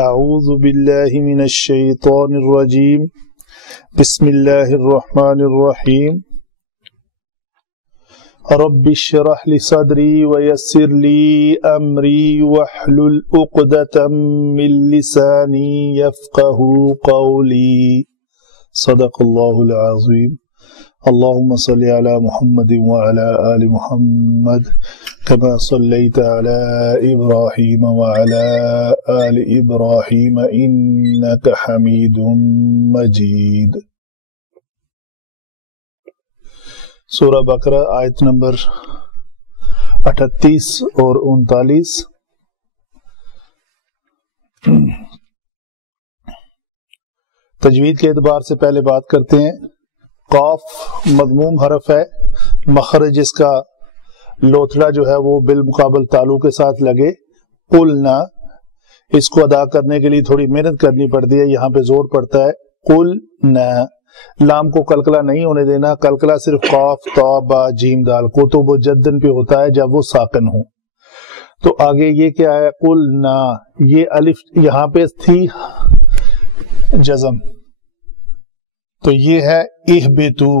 اعوذ باللہ من الشیطان الرجیم بسم اللہ الرحمن الرحیم رب اشرح لی صدری ویسر لی امری واحلل عقدۃ من لسانی یفقهوا قولی صدق اللہ العظیم اللهم صل على محمد وعلى آل محمد كما صليت على إبراهيم وعلى آل إبراهيم إنك حميد مجيد۔ سورہ بقرہ آیت نمبر 38 اور 39۔ تجوید کے اعتبار سے پہلے بات کرتے ہیں۔ قاف مضموم حرف ہے، مخرج اس کا لوتھڑا جو ہے وہ بالمقابل تالو کے ساتھ لگے۔ قلنا، اس کو ادا کرنے کے لیے تھوڑی محنت کرنی پڑتی ہے، یہاں پہ زور پڑتا ہے۔ قلنا، لام کو قلقلہ نہیں ہونے دینا، قلقلہ صرف قاف تا با جیم دال قطب و جدن پہ ہوتا ہے جب وہ ساکن ہو۔ تو آگے یہ کیا ہے؟ قلنا، یہ الف یہاں پہ تھی جزم، تو یہ ہے اہبتو۔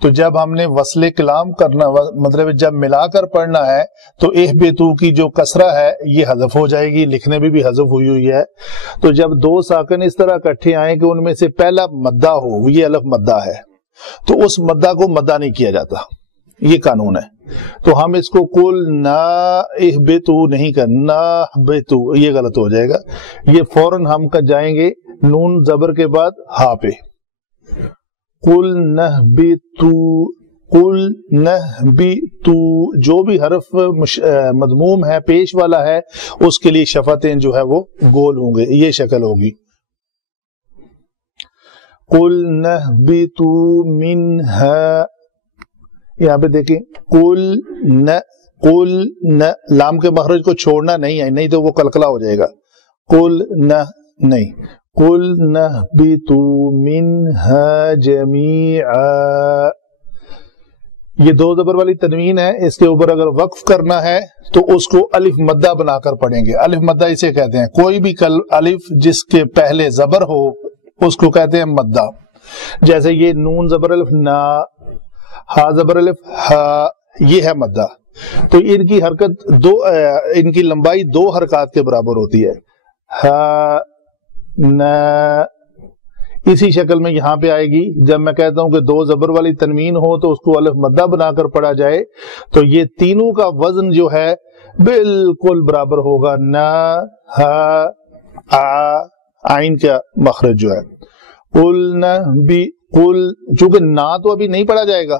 تو جب ہم نے وصل کلام کرنا، مطلب جب ملا کر پڑھنا ہے تو اہبتو کی جو کسرہ ہے یہ حذف ہو جائے گی، لکھنے میں بھی حذف ہوئی ہے۔ تو جب دو ساکن اس طرح اکٹھے آئیں کہ ان میں سے پہلا مدہ ہو، یہ الف مدہ ہے، تو اس مدہ کو مدہ نہیں کیا جاتا، یہ قانون ہے۔ تو ہم اس کو قلنا اہبتو نہیں کرنا، اہبتو یہ غلط ہو جائے گا۔ یہ فوراً ہم جائیں گے نون زبر کے بعد ہا پہ۔ قل نہبتو، قل نہبتو، جو بھی حرف مضموم ہے پیش والا ہے اس کے لیے شفتیں جو ہے وہ گول ہوں گے، یہ شکل ہوگی۔ قل نہبتو منہا، یہاں پہ دیکھیں قل نہ لام کے مخرج کو چھوڑنا نہیں ہے، نہیں تو وہ قلقلہ ہو جائے گا۔ قل نہ نہیں، قل نہبتوا منہا جمیعا، یہ دو زبر والی تنوین ہے، اس کے اوپر اگر وقف کرنا ہے تو اس کو الف مدہ بنا کر پڑھیں گے۔ الف مدہ اسے کہتے ہیں، کوئی بھی الف جس کے پہلے زبر ہو اس کو کہتے ہیں مدہ۔ جیسے یہ نون زبر الف نا، ہا زبر الف ہا، یہ ہے مدہ۔ تو ان کی حرکت ان کی لمبائی دو حرکات کے برابر ہوتی ہے، ہا نا۔ اسی شکل میں یہاں پہ آئے گی، جب میں کہتا ہوں کہ دو زبر والی تنوین ہو تو اس کو الف مدہ بنا کر پڑھا جائے تو یہ تینوں کا وزن جو ہے بالکل برابر ہوگا، نا ہا آ، آئین کا مخرج جو ہے۔ قلنا بھی قل، چونکہ نا تو ابھی نہیں پڑھا جائے گا،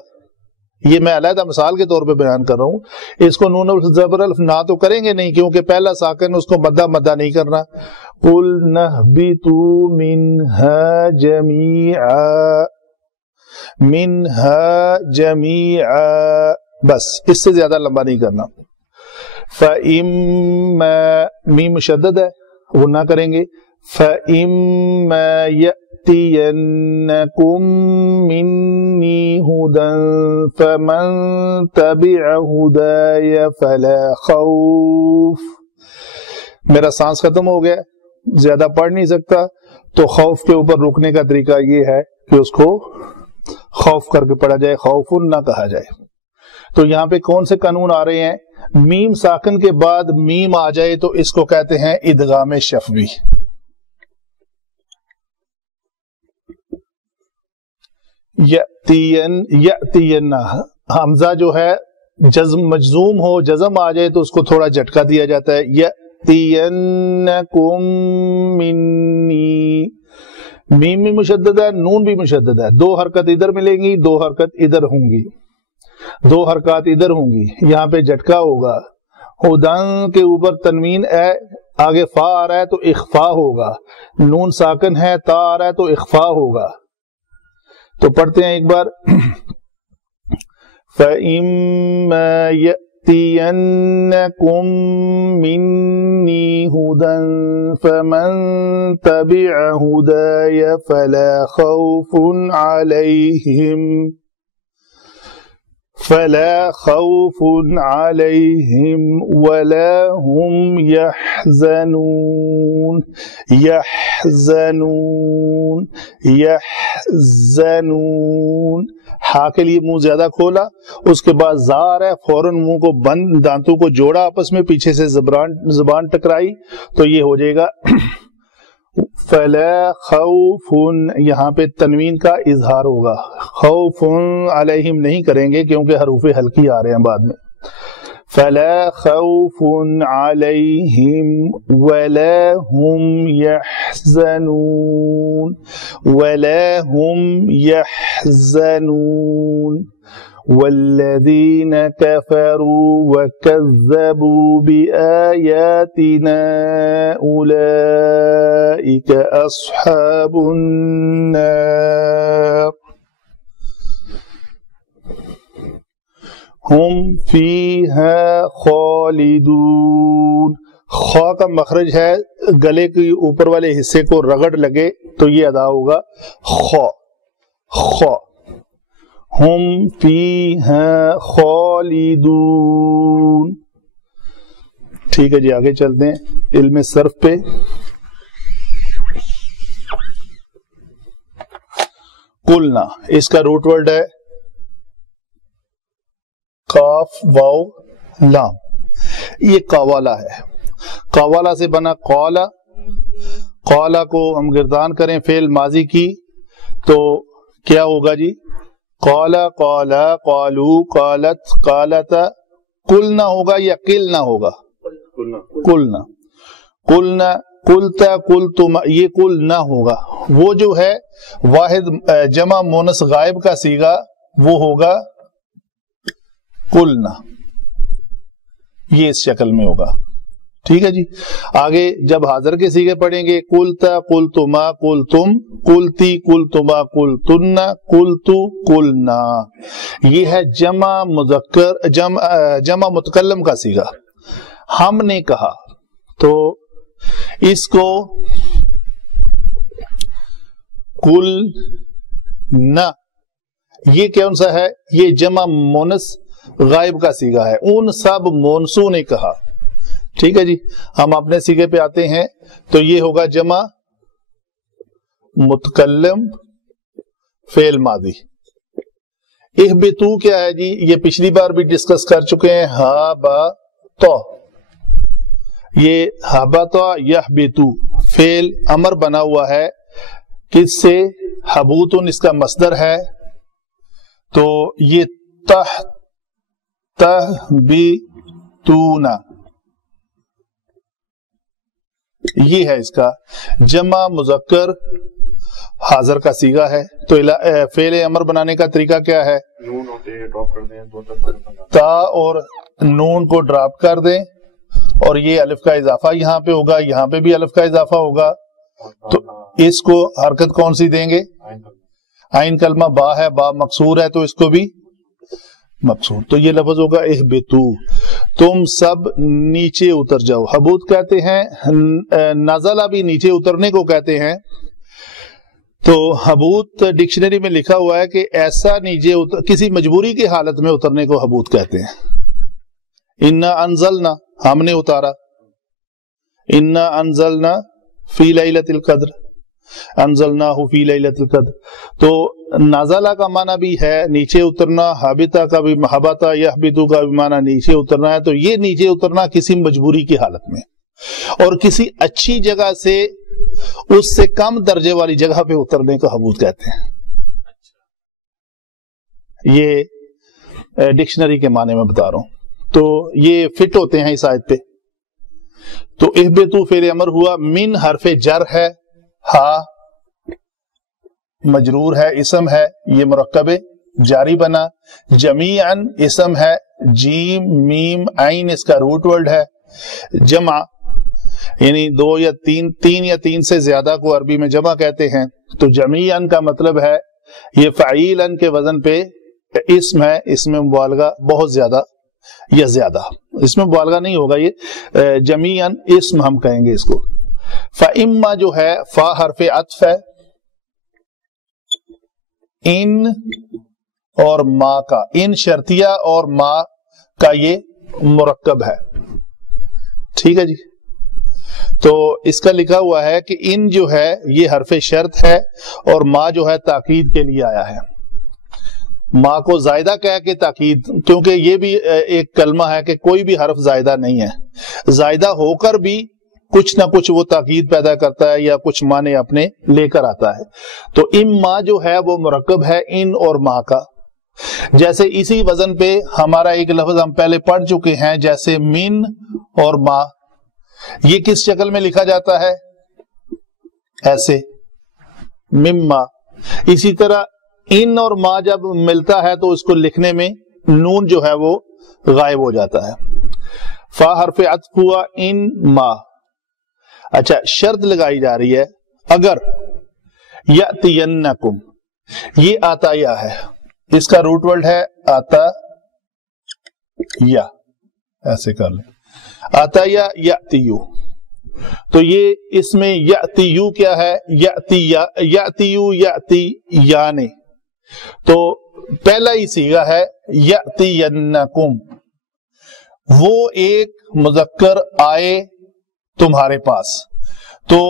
یہ میں علیحدہ مثال کے طور پہ بیان کر رہا ہوں۔ اس کو نون زبر الف نا تو کریں گے نہیں کیونکہ پہلا ساکن، اس کو مدہ مدہ نہیں کرنا۔ قل نہبتوا منہا جمیعا، منہا جمیعا، بس اس سے زیادہ لمبا نہیں کرنا۔ فَإِمَّا، میم مشدد ہے وہ نہ کریں گے۔ فَإِمَّا يَأْتِيَنَّكُم مِّنِّي هُدًى فَمَن تَبِعَ هُدَايَ فَلَا خَوْفٌ، میرا سانس ختم ہو گیا، زیادہ پڑھ نہیں سکتا، تو خوف کے اوپر رکنے کا طریقہ یہ ہے کہ اس کو خوف کر کے پڑھا جائے، خوفن نہ کہا جائے۔ تو یہاں پہ کون سے قانون آ رہے ہیں؟ میم ساکن کے بعد میم آ جائے تو اس کو کہتے ہیں ادغام شفوی۔ یأتین، حمزہ جو ہے جزم مجزوم ہو، جزم آ جائے تو اس کو تھوڑا جھٹکا دیا جاتا ہے۔ یأتینکم منی، میم بھی مشدد ہے، نون بھی مشدد ہے، دو حرکت ادھر ملیں گی، دو حرکت ادھر ہوں گی، دو حرکات ادھر ہوں گی، یہاں پہ جھٹکا ہوگا۔ ہدن کے اوپر تنوین ہے، آگے فا آ رہا ہے تو اخفا ہوگا، نون ساکن ہے، تا آ رہا ہے تو اخفا ہوگا۔ تو پڑھتے ہیں ایک بار۔ فَإِمَّا يَأْتِيَنَّكُم مِّنِّي هُدًى فَمَن تَبِعَ هُدَايَ فَلَا خَوْفٌ عَلَيْهِمْ فلا خوف علیہم ولا هم يحزنون. يحزنون يحزنون. ہا کے لیے منہ زیادہ کھولا، اس کے بعد زار ہے، فوراً منہ کو بند، دانتوں کو جوڑا آپس میں، پیچھے سے زبان ٹکرائی، تو یہ ہو جائے گا فلا خوف. یہاں پہ تنوین کا اظہار ہوگا، خوف علیہم نہیں کریں گے کیونکہ حروف ہلکی آ رہے ہیں بعد میں. فلا خوف علیہم ولا هم يحزنون ولا هم يحزنون. والذین كفروا وكذبوا بآیاتنا أولئک أصحاب النار ہم فیہا خالدون. خا کا مخرج ہے گلے کے اوپر والے حصے کو رگڑ لگے تو یہ ادا ہوگا خا. خا ہم فیہا خالدون. ٹھیک ہے جی، آگے چلتے ہیں علم صرف پہ. قلنا اس کا روٹ ورڈ ہے قاف واو لام. یہ قوالا ہے، قوالا سے بنا قالا. قالا کو ہم گردان کریں فعل ماضی کی تو کیا ہوگا جی؟ قالا قالا قالو قالت قالتا. قلنا ہوگا یا قلنا ہوگا؟ قلنا. قلنا قلتا قلتما، یہ قلنا ہوگا. وہ جو ہے واحد جمع مونس غائب کا صیغہ وہ ہوگا قلنا، یہ اس شکل میں ہوگا. ٹھیک ہے جی. آگے جب حاضر کے صیغے پڑھیں گے قلتا قلتما قلتم قلتی قلتما قلتن قلتو قلنا. یہ ہے جمع مذکر جمع متکلم کا صیغہ. ہم نے کہا تو اس کو قلنا، یہ کون سا ہے؟ یہ جمع مونس غائب کا صیغہ ہے. ان سب مونسوں نے کہا. ٹھیک ہے جی. ہم اپنے صیغے پہ آتے ہیں تو یہ ہوگا جمع متکلم فعل ماضی. اہبطو کیا ہے جی؟ یہ پچھلی بار بھی ڈسکس کر چکے ہیں. ہا با تو، یہ ہبطا یہبطو فعل امر بنا ہوا ہے کس سے؟ حبوتن اس کا مصدر ہے، تو یہ تہبطون یہ ہے اس کا جمع مذکر حاضر کا صیغہ ہے. تو فعل امر بنانے کا طریقہ کیا ہے؟ تا اور نون کو ڈراپ کر دیں اور یہ الف کا اضافہ یہاں پہ ہوگا، یہاں پہ بھی الف کا اضافہ ہوگا. تو اس کو حرکت کون سی دیں گے؟ عین کلمہ با ہے، با مکسور ہے تو اس کو بھی مکسور. تو یہ لفظ ہوگا اہبطو، تم سب نیچے اتر جاؤ. حبوت کہتے ہیں، نزلہ بھی نیچے اترنے کو کہتے ہیں. تو حبوت ڈکشنری میں لکھا ہوا ہے کہ ایسا نیچے کسی مجبوری کی حالت میں اترنے کو حبوت کہتے ہیں. انا انزلنا ہم نے اتارا، انا انزلنا فی لیلۃ القدر، انزلناہ فی لیلۃ القدر. تو نازلہ کا معنی بھی ہے نیچے اترنا، حابطہ کا بھی محبطہ یحبطو کا بھی معنی نیچے اترنا ہے. تو یہ نیچے اترنا کسی مجبوری کی حالت میں اور کسی اچھی جگہ سے اس سے کم درجے والی جگہ پہ اترنے کو حبوت کہتے ہیں. یہ ڈکشنری کے معنی میں بتا رہا ہوں. تو یہ فٹ ہوتے ہیں اس آیت پہ. تو اہبطو فعل امر ہوا، من حرف جر ہے، ہا مجرور ہے، اسم ہے، یہ مرکب جاری بنا. جمیعاً اسم ہے، جیم میم عین اس کا روٹ ورڈ ہے. جمع یعنی دو یا تین یا تین سے زیادہ کو عربی میں جمع کہتے ہیں. تو جمیعاً کا مطلب ہے یہ فعیلاً کے وزن پہ اسم ہے، اس میں مبالغہ بہت زیادہ یا زیادہ، اس میں مبالغہ نہیں ہوگا، یہ جمیعاً اسم ہم کہیں گے اس کو. فَإِمَّا جو ہے فا حرف عطف ہے، ان اور ما کا، ان شرطیہ اور ما کا یہ مرکب ہے. ٹھیک ہے جی. تو اس کا لکھا ہوا ہے کہ ان جو ہے یہ حرف شرط ہے اور ما جو ہے تاکید کے لیے آیا ہے. ما کو زائدہ کہہ کے تاکید، کیونکہ یہ بھی ایک کلمہ ہے کہ کوئی بھی حرف زائدہ نہیں ہے، زائدہ ہو کر بھی کچھ نہ کچھ وہ تاکید پیدا کرتا ہے یا کچھ معنی اپنے لے کر آتا ہے. تو ام ما جو ہے وہ مرکب ہے ان اور ما کا. جیسے اسی وزن پہ ہمارا ایک لفظ ہم پہلے پڑھ چکے ہیں، جیسے من اور ما، یہ کس شکل میں لکھا جاتا ہے؟ ایسے مما. اسی طرح ان اور ما جب ملتا ہے تو اس کو لکھنے میں نون جو ہے وہ غائب ہو جاتا ہے. فا حرف عطف ہوا ان ما. اچھا، شرط لگائی جا رہی ہے اگر یاتینکم، یہ آتا یا ہے، اس کا روٹ ورڈ ہے آتا یا، ایسے کر لیں آتا یا یاتیو. تو یہ اس میں یاتیو کیا ہے؟ یاتیو یاتی یانے. تو پہلا ہی صیغہ ہے یاتینکم، وہ ایک مذکر آئے تمہارے پاس. تو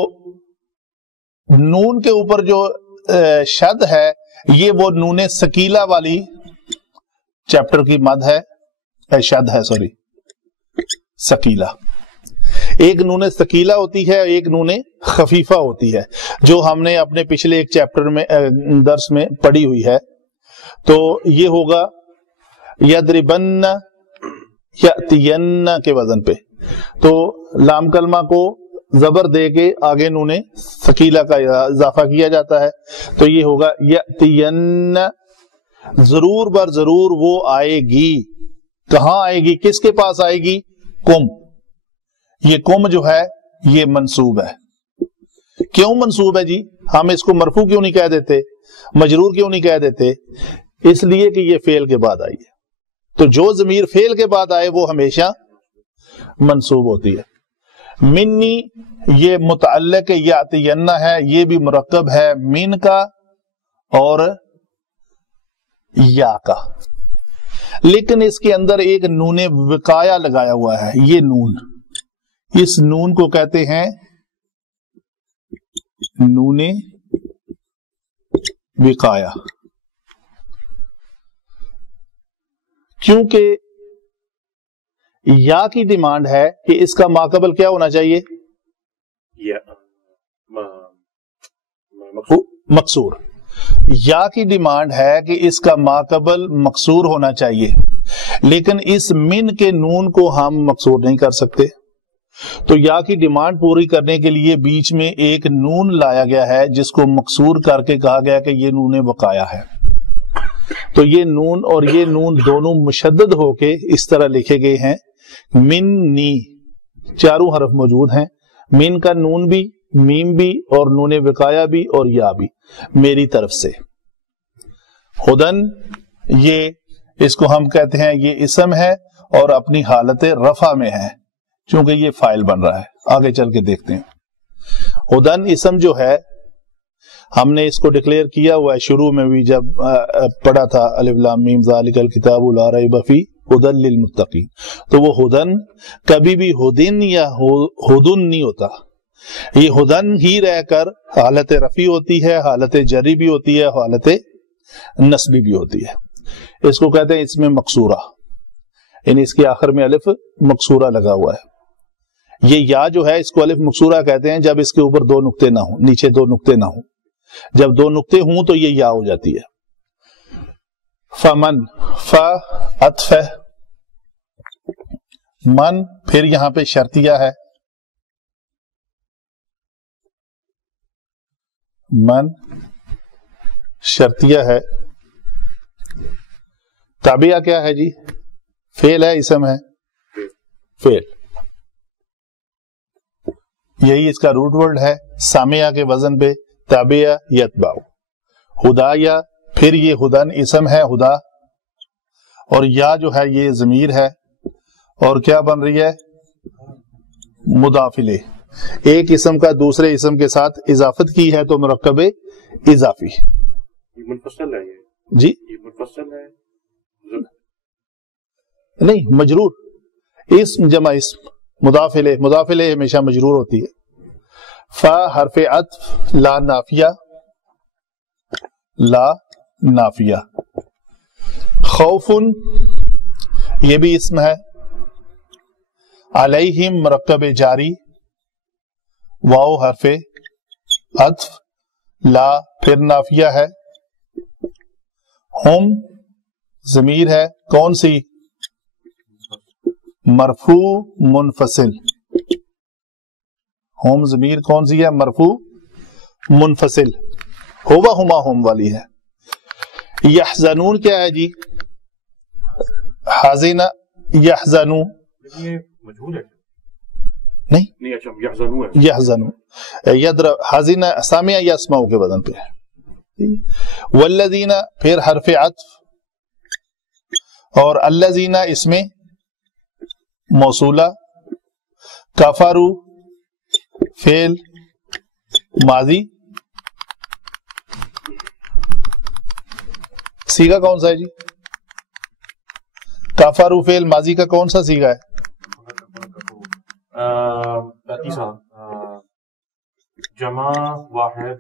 نون کے اوپر جو شد ہے یہ وہ نون سکیلہ والی چیپٹر کی مد ہے، شد ہے سوری سکیلہ. ایک نون سکیلہ ہوتی ہے، ایک نون خفیفہ ہوتی ہے، جو ہم نے اپنے پچھلے ایک چیپٹر میں درس میں پڑھی ہوئی ہے. تو یہ ہوگا یضربن یاتین کے وزن پہ. تو لام کلمہ کو زبر دے کے آگے نون سکیلہ کا اضافہ کیا جاتا ہے. تو یہ ہوگا یاتین، ضرور بر ضرور وہ آئے گی. کہاں آئے گی؟ کس کے پاس آئے گی؟ کم. یہ کم جو ہے یہ منصوب ہے. کیوں منصوب ہے جی؟ ہم اس کو مرفوع کیوں نہیں کہہ دیتے، مجرور کیوں نہیں کہہ دیتے؟ اس لیے کہ یہ فعل کے بعد آئی ہے. تو جو ضمیر فعل کے بعد آئے وہ ہمیشہ منصوب ہوتی ہے. منی یہ متعلق یاتین ہے، یہ بھی مرکب ہے من کا اور یا کا، لیکن اس کے اندر ایک نون وقایا لگایا ہوا ہے. یہ نون، اس نون کو کہتے ہیں نون وقایا، کیونکہ یا کی ڈیمانڈ ہے کہ اس کا ماقبل کیا ہونا چاہیے؟ مقصور. یا کی ڈیمانڈ ہے کہ اس کا ماقبل مقصور ہونا چاہیے، لیکن اس من کے نون کو ہم مقصور نہیں کر سکتے. تو یا کی ڈیمانڈ پوری کرنے کے لیے بیچ میں ایک نون لایا گیا ہے جس کو مقصور کر کے کہا گیا کہ یہ نون وقایا ہے. تو یہ نون اور یہ نون دونوں مشدد ہو کے اس طرح لکھے گئے ہیں. منی، چاروں حرف موجود ہیں، من کا نون بھی، میم بھی اور نون وقایا بھی اور یا بھی میری طرف سے. ہدن، یہ اس کو ہم کہتے ہیں یہ اسم ہے اور اپنی حالت رفع میں ہے چونکہ یہ فاعل بن رہا ہے. آگے چل کے دیکھتے ہیں. ہدن اسم جو ہے ہم نے اس کو ڈکلیئر کیا ہوا ہے شروع میں بھی جب پڑھا تھا الف لام میم ذالک الکتاب لا ریب فیہ ہدی للمتقین. تو وہ ہدن کبھی بھی ہدن یا ہدن نہیں ہوتا، یہ ہدن ہی رہ کر حالت رفع ہوتی ہے، حالت جری بھی ہوتی ہے، حالت نصبی بھی ہوتی ہے. اس کو کہتے ہیں اس میں مقصورہ، یعنی اس کے آخر میں الف مقصورہ لگا ہوا ہے. یہ یا جو ہے اس کو الف مقصورہ کہتے ہیں جب اس کے اوپر دو نقطے نہ ہوں، نیچے دو نقطے نہ ہوں. جب دو نقطے ہوں تو یہ یا ہو جاتی ہے. فمن، ف عطف ہے، من پھر یہاں پہ شرطیہ ہے، من شرطیہ ہے. تابعہ کیا ہے جی؟ فعل ہے، اسم ہے؟ فعل. یہی اس کا روٹ ورڈ ہے سامعہ کے وزن پہ تابعہ یتبع. ہدایا، پھر یہ ہدن اسم ہے ہدا، اور یا جو ہے یہ ضمیر ہے اور کیا بن رہی ہے؟ مضاف الیہ. ایک اسم کا دوسرے اسم کے ساتھ اضافت کی ہے تو مرکب اضافی. منفصل ہے جی، منفصل ہے نہیں مجرور، اسم جمع اسم، مضاف الیہ ہمیشہ مجرور ہوتی ہے. فا حرف عطف، لا نافیہ، لا نافیہ. خوف یہ بھی اسم ہے. علیہم مرکب جاری، واو حرف عطف، لا پھر نافیہ ہے. ہم ضمیر ہے کون سی؟ مرفوع منفصل. ہم ضمیر کون سی ہے؟ مرفوع منفصل، ہوا ہما ہم والی ہے. یحزنون کیا ہے جی؟ حازن یحزنو یہ مجہول ہے نہیں، اچھا یحزنو ہے. یحزنو یدرب حازن سامع یسمع کے بدن پہ ہے. والذین پھر حرف عطف، اور الذین اس میں موصولہ. کفروا فعل ماضی. سیگا کون سا ہے جی؟ کفروا فعل ماضی کا کون سا سیگا ہے؟ تیسرا جمع واحد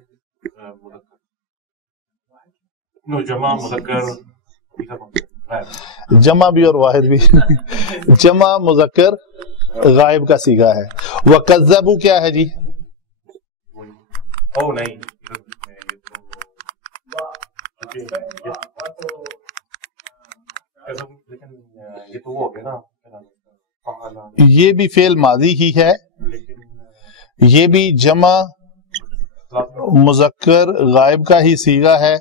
مذکر، جمع مذکر جمع بھی اور واحد بھی. جمع مذکر غائب کا سیگا ہے. وَكَذَّبُوا کیا ہے جی؟ او نہیں، یہ تو وہ ہو گیا نا، یہ بھی فعل ماضی ہی ہے، یہ بھی جمع مذکر غائب کا ہی سیگا ہے.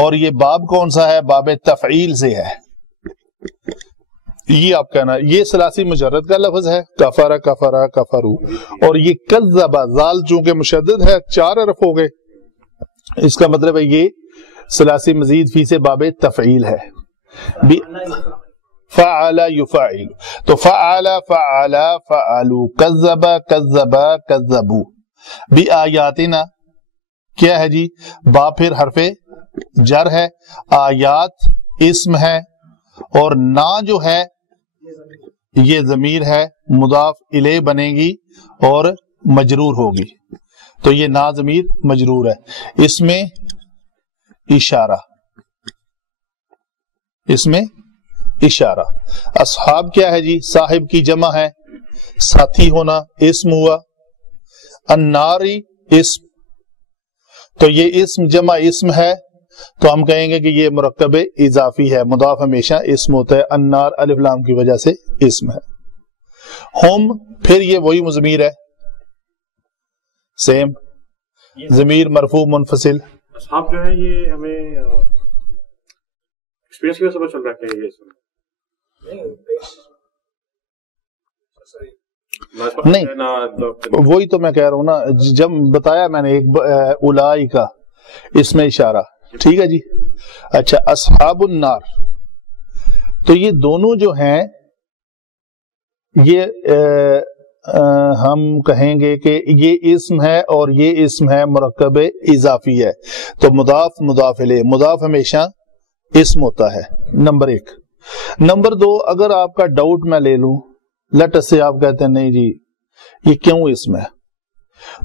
اور یہ باب کون سا ہے؟ باب تفعیل سے ہے. یہ آپ کہنا یہ ثلاثی مجرد کا لفظ ہے، کفر کفرا کفرو. اور یہ کذب زال چونکہ مشدد ہے 4 حرف ہو گئے، اس کا مطلب ہے یہ ثلاثی مزید فی سے باب تفعیل ہے. فعل یفعل، تو فعل فعل فعلوا، کذب کذب کذبوا. بآیاتنا کیا ہے جی؟ با پھر حرف جر ہے، آیات اسم ہے، اور نا جو ہے یہ ضمیر ہے، مضاف الیہ بنے گی اور مجرور ہوگی. تو یہ نا ضمیر مجرور ہے. اس میں اشارہ، اس میں اشارہ. اصحاب کیا ہے جی؟ صاحب کی جمع ہے، ساتھی ہونا اسم ہوا. الناری اسم، تو یہ اسم جمع اسم ہے، تو ہم کہیں گے کہ یہ مرکب اضافی ہے. مضاف ہمیشہ اسم ہوتا ہے، النار الف لام کی وجہ سے اسم ہے. ہم پھر یہ وہی ضمیر ہے، سیم ضمیر مرفوع منفصل. اصحاب جو ہے یہ ہمیں ایکسپیرینس کی وجہ سے پتہ چل رہا ہے کہ یہ نہیں، وہی تو میں کہہ رہا ہوں نا، جب بتایا میں نے ایک اولائی کا اس میں اشارہ. ٹھیک ہے جی. اچھا اصحاب النار، تو یہ دونوں جو ہیں یہ ہم کہیں گے کہ یہ اسم ہے اور یہ اسم ہے مرکب اضافی ہے. تو مضاف مضاف الیہ، مضاف ہمیشہ اسم ہوتا ہے. نمبر 1. نمبر 2، اگر آپ کا ڈاؤٹ میں لے لوں، لیٹس سے آپ کہتے ہیں نہیں جی یہ کیوں اسم ہے،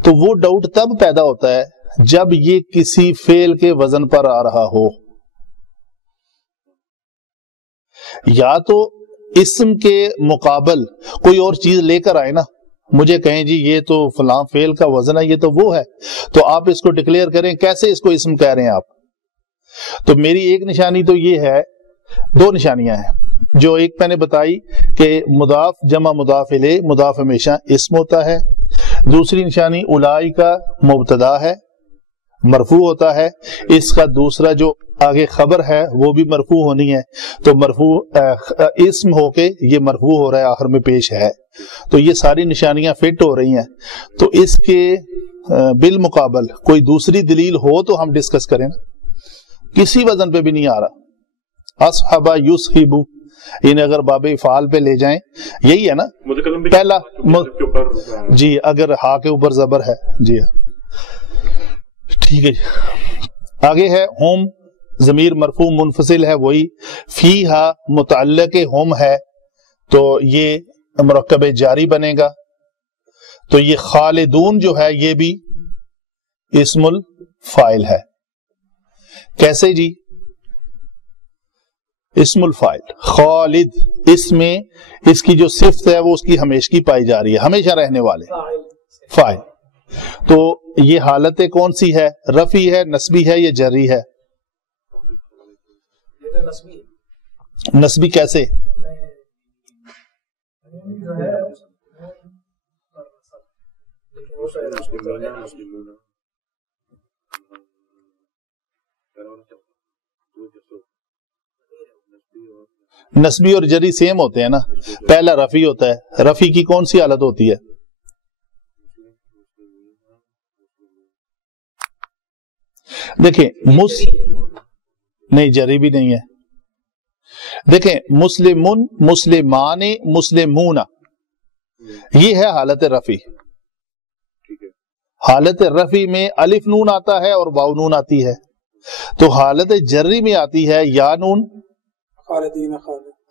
تو وہ ڈاؤٹ تب پیدا ہوتا ہے جب یہ کسی فعل کے وزن پر آ رہا ہو. یا تو اسم کے مقابل کوئی اور چیز لے کر آئے نا، مجھے کہیں جی یہ تو فلاں فعل کا وزن ہے، یہ تو وہ ہے، تو آپ اس کو ڈکلیئر کریں کیسے اس کو اسم کہہ رہے ہیں آپ. تو میری ایک نشانی تو یہ ہے، 2 نشانیاں ہیں جو ایک میں نے بتائی کہ مضاف جمع مضاف الیہ، مضاف ہمیشہ اسم ہوتا ہے. دوسری نشانی اولائی کا مبتدا ہے، مرفوع ہوتا ہے. اس کا دوسرا جو آگے خبر ہے وہ بھی مرفوع ہونی ہے، تو مرفوع اسم ہو کے یہ مرفوع ہو رہا ہے، آخر میں پیش ہے. تو یہ ساری نشانیاں فٹ ہو رہی ہیں. تو اس کے بالمقابل کوئی دوسری دلیل ہو تو ہم ڈسکس کریں نا. کسی وزن پہ بھی نہیں آ رہا. اصحب یصحبو، انہیں اگر باب افعال پہ لے جائیں یہی ہے نا پہلا جی، اگر ہا کے اوپر زبر ہے جی. ٹھیک ہے جی. آگے ہے ہوم، ضمیر مرفوع منفصل ہے وہی، فیہا متعلق ہم ہے تو یہ مرکب جاری بنے گا، تو یہ خالدون جو ہے یہ بھی اسم الفاعل ہے۔ کیسے جی؟ اسم الفاعل خالد، اس میں اس کی جو صفت ہے وہ اس کی ہمیشگی پائی جا رہی ہے، ہمیشہ رہنے والے فاعل۔ تو یہ حالت کون سی ہے؟ رفعی ہے، نصبی ہے یا جری ہے؟ نصبی کیسے؟ نصبی اور جری سیم ہوتے ہیں نا، پہلا رفعی ہوتا ہے، رفعی کی کون سی حالت ہوتی ہے؟ دیکھیں نہیں، جری بھی نہیں ہے۔ دیکھیں مسلمون، مسلمان، مسلمون، یہ ہے حالت رفعی۔ حالت رفعی میں الف نون آتا ہے اور واو نون آتی ہے، تو حالت جری میں آتی ہے یا نون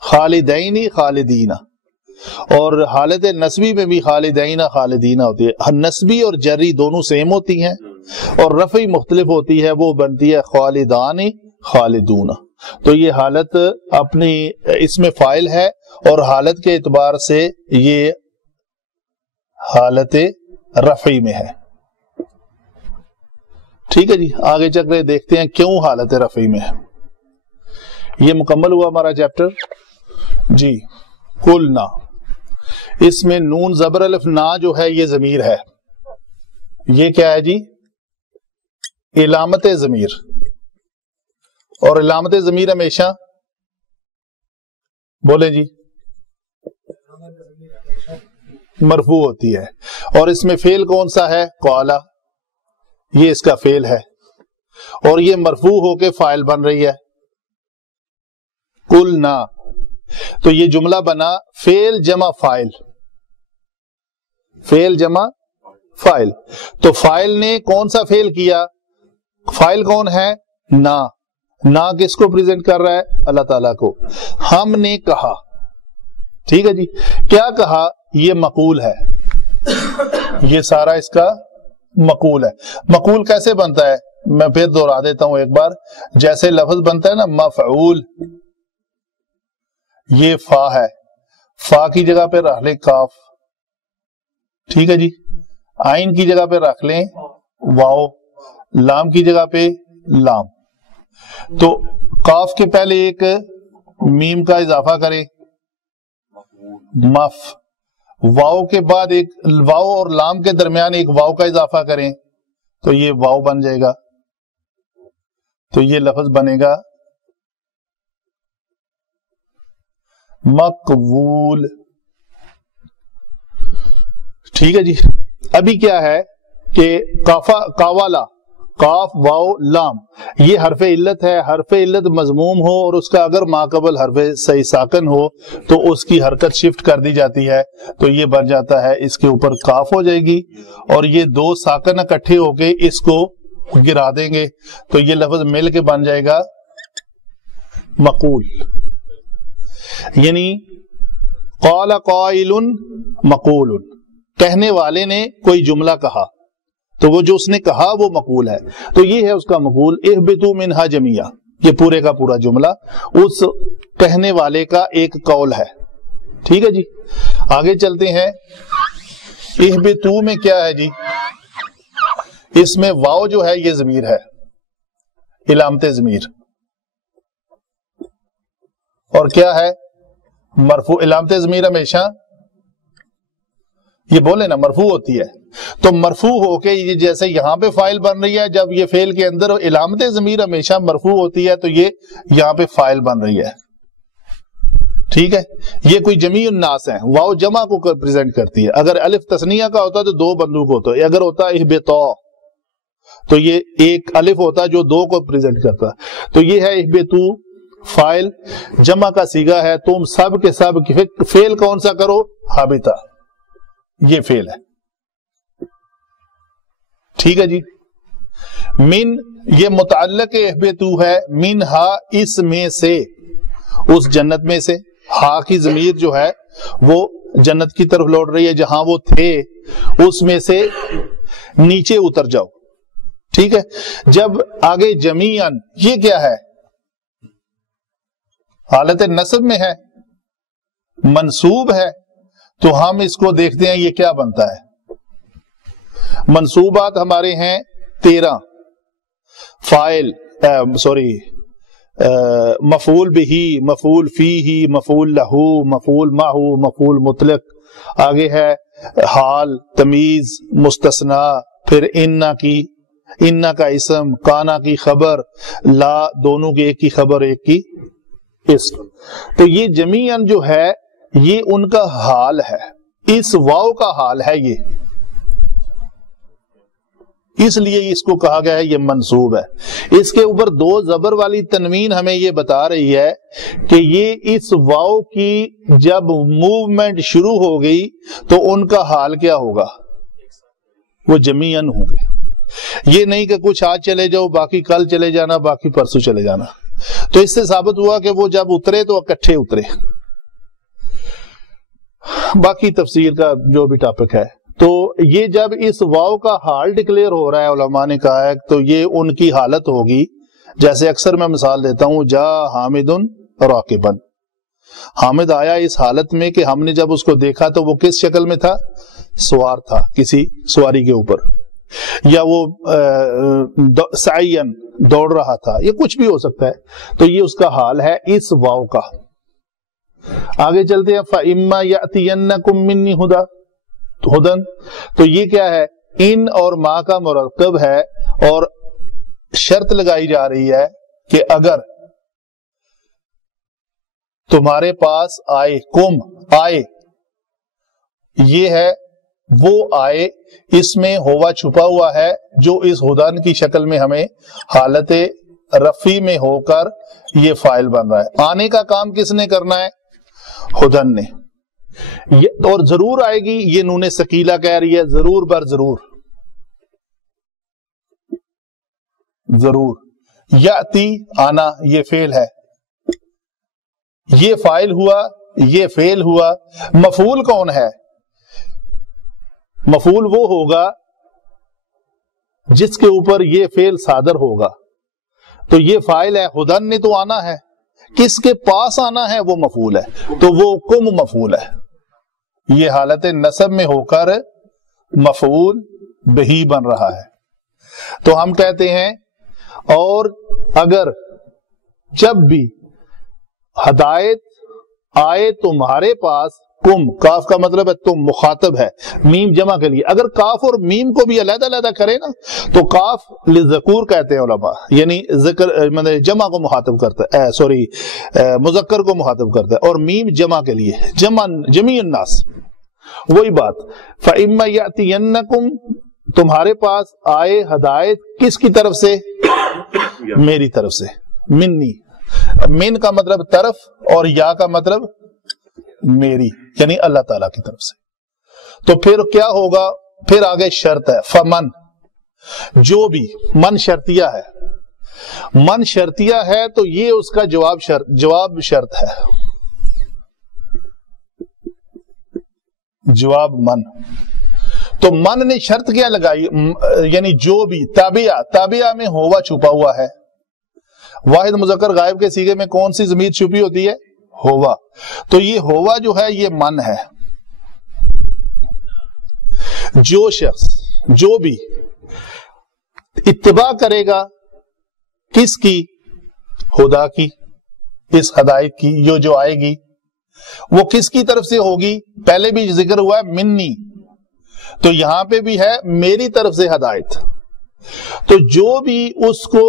خالدین خالدین، اور حالت نصبی میں بھی خالدین خالدین ہوتی ہے۔ نصبی اور جری دونوں سیم ہوتی ہیں اور رفعی مختلف ہوتی ہے، وہ بنتی ہے خالدان خالدون۔ تو یہ حالت اپنی اس میں فاعل ہے اور حالت کے اعتبار سے یہ حالت رفعی میں ہے۔ ٹھیک ہے جی، آگے چل رہے دیکھتے ہیں کیوں حالت رفعی میں ہے۔ یہ مکمل ہوا ہمارا چیپٹر جی۔ قلنا، اس میں نون زبر الف نا جو ہے یہ ضمیر ہے، یہ کیا ہے جی؟ علامت ضمیر، اور علامت ضمیر ہمیشہ بولیں جی مرفوع ہوتی ہے، اور اس میں فعل کون سا ہے؟ قالا، یہ اس کا فعل ہے اور یہ مرفوع ہو کے فاعل بن رہی ہے قلنا۔ تو یہ جملہ بنا فعل جمع فاعل، فعل جمع فاعل۔ تو فاعل نے کون سا فعل کیا؟ فاعل کون ہے؟ نا کس کو پریزنٹ کر رہا ہے؟ اللہ تعالیٰ کو۔ ہم نے کہا، ٹھیک ہے جی، کیا کہا؟ یہ مقول ہے، یہ سارا اس کا مقول ہے۔ مقول کیسے بنتا ہے؟ میں پھر دوہرا دیتا ہوں ایک بار، جیسے لفظ بنتا ہے نا مفعول، یہ فا ہے، فا کی جگہ پہ رکھ لیں کاف، ٹھیک ہے جی، آئین کی جگہ پہ رکھ لیں واو، لام کی جگہ پہ لام، تو کاف کے پہلے ایک میم کا اضافہ کریں مف، واو کے بعد ایک واو اور لام کے درمیان ایک واو کا اضافہ کریں تو یہ واو بن جائے گا، تو یہ لفظ بنے گا مقبول۔ ٹھیک ہے جی، ابھی کیا ہے کہ کاوالا، قاف واو لام، یہ حرف علت ہے، حرف علت مضموم ہو اور اس کا اگر ماقبل حرف صحیح ساکن ہو تو اس کی حرکت شفٹ کر دی جاتی ہے، تو یہ بن جاتا ہے اس کے اوپر کاف ہو جائے گی اور یہ دو ساکن اکٹھے ہو کے اس کو گرا دیں گے تو یہ لفظ مل کے بن جائے گا مقول۔ یعنی قال قائل مقول، کہنے والے نے کوئی جملہ کہا تو وہ جو اس نے کہا وہ مقول ہے، تو یہ ہے اس کا مقول۔ اہبطوا منہا جمیعا، یہ پورے کا پورا جملہ اس کہنے والے کا ایک قول ہے، ٹھیک ہے جی۔ آگے چلتے ہیں، اہبطوا میں کیا ہے جی؟ اس میں واو جو ہے یہ ضمیر ہے، علامت ضمیر، اور کیا ہے؟ مرفوع۔ علامت ضمیر ہمیشہ یہ بولے نا مرفوع ہوتی ہے، تو مرفوع ہو کے یہ جیسے یہاں پہ فاعل بن رہی ہے، جب یہ فعل کے اندر علامت ضمیر ہمیشہ مرفوع ہوتی ہے تو یہ یہاں پہ فاعل بن رہی ہے، ٹھیک ہے۔ یہ کوئی جمیع الناس ہیں، واو جمع کو پریزنٹ کرتی ہے۔ اگر الف تثنیہ کا ہوتا تو دو بندوں کو ہوتا ہے، اگر ہوتا اہبطا تو یہ ایک الف ہوتا جو دو کو پریزنٹ کرتا، تو یہ ہے اہبطوا فاعل، جمع کا صیغہ ہے، تم سب کے سب فعل کون سا کرو؟ ہابطا، یہ فعل ہے، ٹھیک ہے جی۔ من یہ متعلق اہبتو ہے، من ہا اس میں سے، اس جنت میں سے، ہا کی ضمیر جو ہے وہ جنت کی طرف لوٹ رہی ہے، جہاں وہ تھے اس میں سے نیچے اتر جاؤ، ٹھیک ہے۔ جب آگے جمیعاً، یہ کیا ہے؟ حالت نصب میں ہے، منصوب ہے، تو ہم اس کو دیکھتے ہیں یہ کیا بنتا ہے۔ منصوبات ہمارے ہیں 13، فاعل مفعول بہی، مفعول فیہ، مفعول لہو، مفعول معہو، مفعول مطلق، آگے ہے حال، تمیز، مستثنا، پھر انا کا اسم، کانا کی خبر، لا دونوں کی، ایک کی خبر ایک کی اسم۔ تو یہ جمیعاً جو ہے یہ ان کا حال ہے، اس واو کا حال ہے یہ، اس لیے اس کو کہا گیا ہے یہ منصوب ہے۔ اس کے اوپر 2 زبر والی تنوین ہمیں یہ بتا رہی ہے کہ یہ اس واو کی جب موومنٹ شروع ہو گئی تو ان کا حال کیا ہوگا؟ وہ جمیعاً ہوں گے۔ یہ نہیں کہ کچھ آج چلے جاؤ، باقی کل چلے جانا، باقی پرسوں چلے جانا۔ تو اس سے ثابت ہوا کہ وہ جب اترے تو اکٹھے اترے۔ باقی تفسیر کا جو بھی ٹاپک ہے، تو یہ جب اس واو کا حال ڈکلیئر ہو رہا ہے، علماء نے کہا ہے تو یہ ان کی حالت ہوگی، جیسے اکثر میں مثال دیتا ہوں، جا حامد راکبن، حامد آیا اس حالت میں کہ ہم نے جب اس کو دیکھا تو وہ کس شکل میں تھا؟ سوار تھا، کسی سواری کے اوپر، یا وہ سعین دوڑ رہا تھا، یہ کچھ بھی ہو سکتا ہے، تو یہ اس کا حال ہے اس واو کا۔ آگے چلتے ہیں، فَإِمَّا يَأْتِيَنَّكُم مِّنِّي ہدن، تو یہ کیا ہے؟ ان اور ما کا مرکب ہے، اور شرط لگائی جا رہی ہے کہ اگر تمہارے پاس آئے، کم آئے، یہ ہے وہ آئے، اس میں ہوا چھپا ہوا ہے جو اس ہدن کی شکل میں ہمیں حالت رفع میں ہو کر یہ فاعل بن رہا ہے۔ آنے کا کام کس نے کرنا ہے؟ ہدن نے۔ اور ضرور آئے گی، یہ نون ثقیلہ کہہ رہی ہے، ضرور بر ضرور، ضرور۔ یاتی آنا، یہ فعل ہے، یہ فاعل ہوا، یہ فعل ہوا۔ مفعول کون ہے؟ مفعول وہ ہوگا جس کے اوپر یہ فعل صادر ہوگا، تو یہ فاعل ہے، ہدن نے تو آنا ہے، کس کے پاس آنا ہے؟ وہ مفعول ہے، تو وہ کم مفعول ہے، یہ حالت نصب میں ہو کر مفعول بہی بن رہا ہے۔ تو ہم کہتے ہیں، اور اگر جب بھی ہدایت آئے تمہارے پاس، کم، کاف کا مطلب ہے تم، مخاطب ہے، میم جمع کے لیے، اگر کاف اور میم کو بھی علیحدہ علیحدہ کرے نا تو کاف للذکور کہتے ہیں علماء، یعنی ذکر جمع کو مخاطب کرتا ہے، مذکر کو مخاطب کرتا ہے، اور میم جمع کے لیے، جمیع الناس، وہی بات۔ فَإِمَّا يَأْتِيَنَّكُمْ، تمہارے پاس آئے ہدایت کس کی طرف سے؟ میری طرف سے، منی، من کا مطلب طرف اور یا کا مطلب میری، یعنی اللہ تعالیٰ کی طرف سے، تو پھر کیا ہوگا؟ پھر آگے شرط ہے، فمن، جو بھی، من شرطیہ ہے، من شرطیہ ہے تو یہ اس کا جواب شرط ہے، جواب من۔ تو من نے شرط کیا لگائی؟ یعنی جو بھی، تابعہ میں ہوا چھپا ہوا ہے، واحد مذکر غائب کے صیغے میں کون سی ضمیر چھپی ہوتی ہے؟ ہوا، تو یہ ہوا جو ہے یہ من ہے۔ جو شخص، جو بھی اتباع کرے گا کس کی؟ خدا کی، اس ہدایت کی جو آئے گی، وہ کس کی طرف سے ہوگی؟ پہلے بھی ذکر ہوا ہے منی، تو یہاں پہ بھی ہے میری طرف سے ہدایت، تو جو بھی اس کو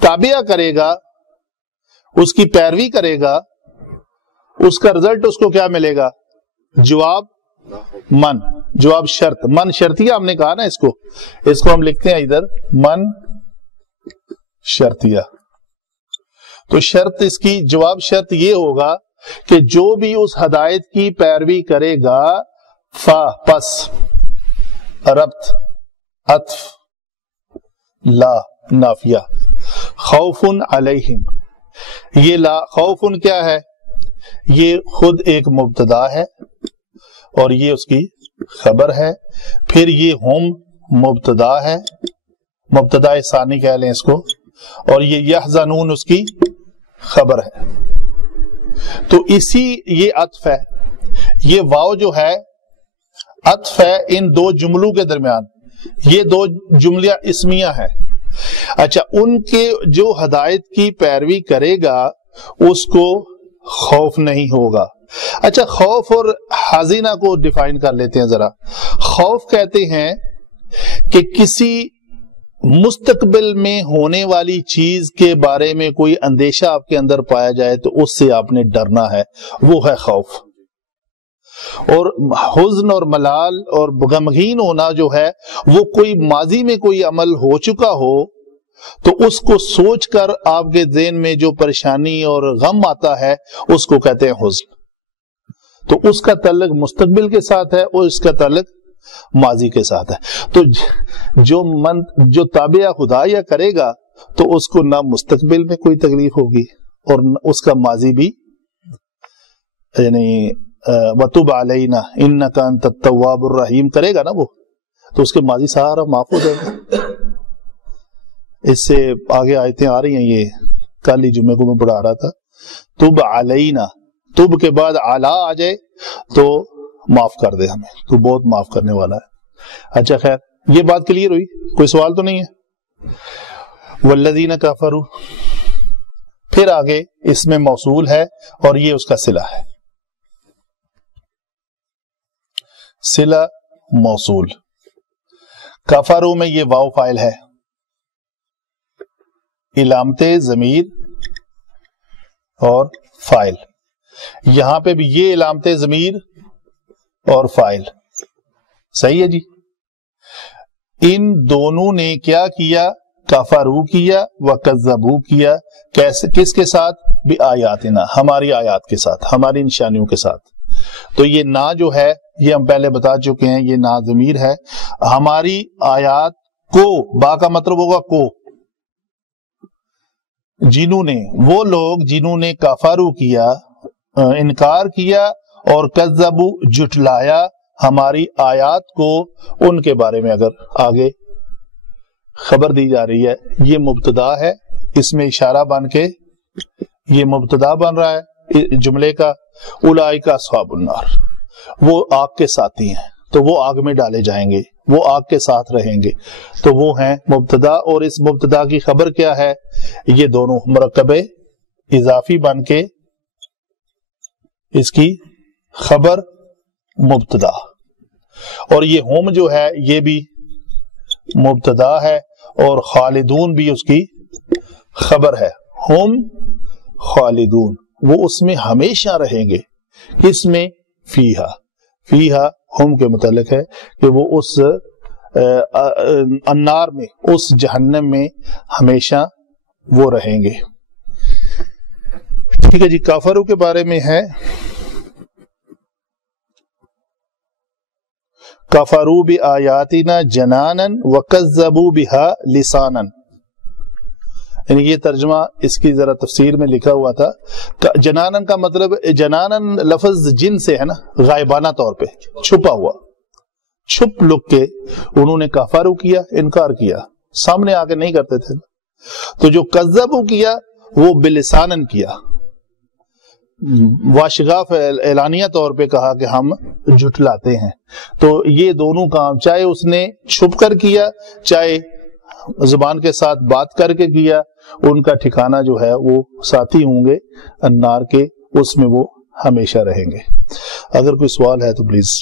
تابعہ کرے گا، اس کی پیروی کرے گا، اس کا رزلٹ اس کو کیا ملے گا؟ جواب من، جواب شرط، من شرطیہ ہم نے کہا نا، اس کو ہم لکھتے ہیں ادھر من شرطیہ، تو شرط اس کی جواب شرط یہ ہوگا کہ جو بھی اس ہدایت کی پیروی کرے گا، فا پس، ربط، عطف، لا نافیہ. خوف علیہم، یہ لا خوف کیا ہے؟ یہ خود ایک مبتدا ہے اور یہ اس کی خبر ہے. پھر یہ ہم مبتدا ہے، مبتدا ثانی کہہ لیں اس کو، اور یہ یحزنون اس کی خبر ہے. تو اسی یہ عطف ہے، یہ واو جو ہے عطف ہے ان دو جملوں کے درمیان. یہ دو جملیاں اسمیہ ہیں. اچھا، ان کے جو ہدایت کی پیروی کرے گا اس کو خوف نہیں ہوگا. اچھا، خوف اور حزینہ کو ڈیفائن کر لیتے ہیں ذرا. خوف کہتے ہیں کہ کسی مستقبل میں ہونے والی چیز کے بارے میں کوئی اندیشہ آپ کے اندر پایا جائے تو اس سے آپ نے ڈرنا ہے، وہ ہے خوف. اور حزن اور ملال اور غمگین ہونا جو ہے وہ کوئی ماضی میں کوئی عمل ہو چکا ہو تو اس کو سوچ کر آپ کے ذہن میں جو پریشانی اور غم آتا ہے اس کو کہتے ہیں حزن. تو اس کا تعلق مستقبل کے ساتھ ہے اور اس کا تعلق ماضی کے ساتھ ہے. تو جو تابع خدایا کرے گا تو اس کو نہ مستقبل میں کوئی تکلیف ہوگی اور اس کا ماضی بھی، یعنی وَتُبْ عَلَيْنَا إِنَّكَ أَنْتَ التَّوَّابُ الرَّحِيمُ کرے گا نا وہ، تو اس کے ماضی سارا معاف ہو جائے گا. اس سے آگے آیتیں آ رہی ہیں، یہ کل ہی جمعے کو میں پڑھا رہا تھا. تُبْ عَلَيْنَا، تُبْ کے بعد عَلَا آ جائے تو معاف کر دے ہمیں، تو بہت معاف کرنے والا ہے. اچھا خیر، یہ بات کلیئر ہوئی؟ کوئی سوال تو نہیں ہے؟ وَالَّذِينَ كَفَرُوا، پھر آگے اس میں موصول ہے اور یہ اس کا صلہ ہے. صلہ موصول. کفروا میں یہ واو فاعل ہے، علامت ضمیر اور فاعل. یہاں پہ بھی یہ علامت ضمیر اور فاعل. صحیح ہے جی. ان دونوں نے کیا کیا؟ کفروا کیا وکذبوا کیا. کیسے؟ کس کے ساتھ؟ بآیاتنا، ہماری آیات کے ساتھ، ہماری نشانیوں کے ساتھ. تو یہ نا جو ہے یہ ہم پہلے بتا چکے ہیں، یہ نا ضمیر ہے. ہماری آیات کو، با کا مطلب ہوگا کو، جنہوں نے، وہ لوگ جنہوں نے کفروا کیا، انکار کیا، اور کذبوا جھٹلایا ہماری آیات کو، ان کے بارے میں اگر آگے خبر دی جا رہی ہے. یہ مبتدا ہے، اس میں اشارہ بن کے یہ مبتدا بن رہا ہے جملے کا. اولئک اصحاب النار، وہ آگ کے ساتھی ہیں، تو وہ آگ میں ڈالے جائیں گے، وہ آگ کے ساتھ رہیں گے. تو وہ ہیں مبتدا، اور اس مبتدا کی خبر کیا ہے؟ یہ دونوں مرکب اضافی بن کے اس کی خبر مبتدا، اور یہ ہم جو ہے یہ بھی مبتدا ہے اور خالدون بھی اس کی خبر ہے. ہم خالدون، وہ اس میں ہمیشہ رہیں گے. کس میں؟ فیہا. فیہا ہم کے متعلق ہے کہ وہ اس النار میں، اس جہنم میں ہمیشہ وہ رہیں گے. ٹھیک ہے جی. کافروں کے بارے میں ہے کفروا بآیاتنا جنانا وکذبوا بها لسانا. یعنی یہ ترجمہ اس کی ذرا تفسیر میں لکھا ہوا تھا. جنانن کا مطلب، جنانن لفظ جن سے ہے نا، غائبانہ طور پہ چھپا ہوا، چھپ لک کے انہوں نے کفروا کیا، انکار کیا، سامنے آ کے نہیں کرتے تھے. تو جو کذبوا کیا وہ بلسانن کیا، واشغاف اعلانیہ طور پہ کہا کہ ہم جھٹلاتے ہیں. تو یہ دونوں کام چاہے اس نے چھپ کر کیا، چاہے زبان کے ساتھ بات کر کے کیا، ان کا ٹھکانہ جو ہے وہ ساتھی ہوں گے النار کے، اس میں وہ ہمیشہ رہیں گے. اگر کوئی سوال ہے تو پلیز.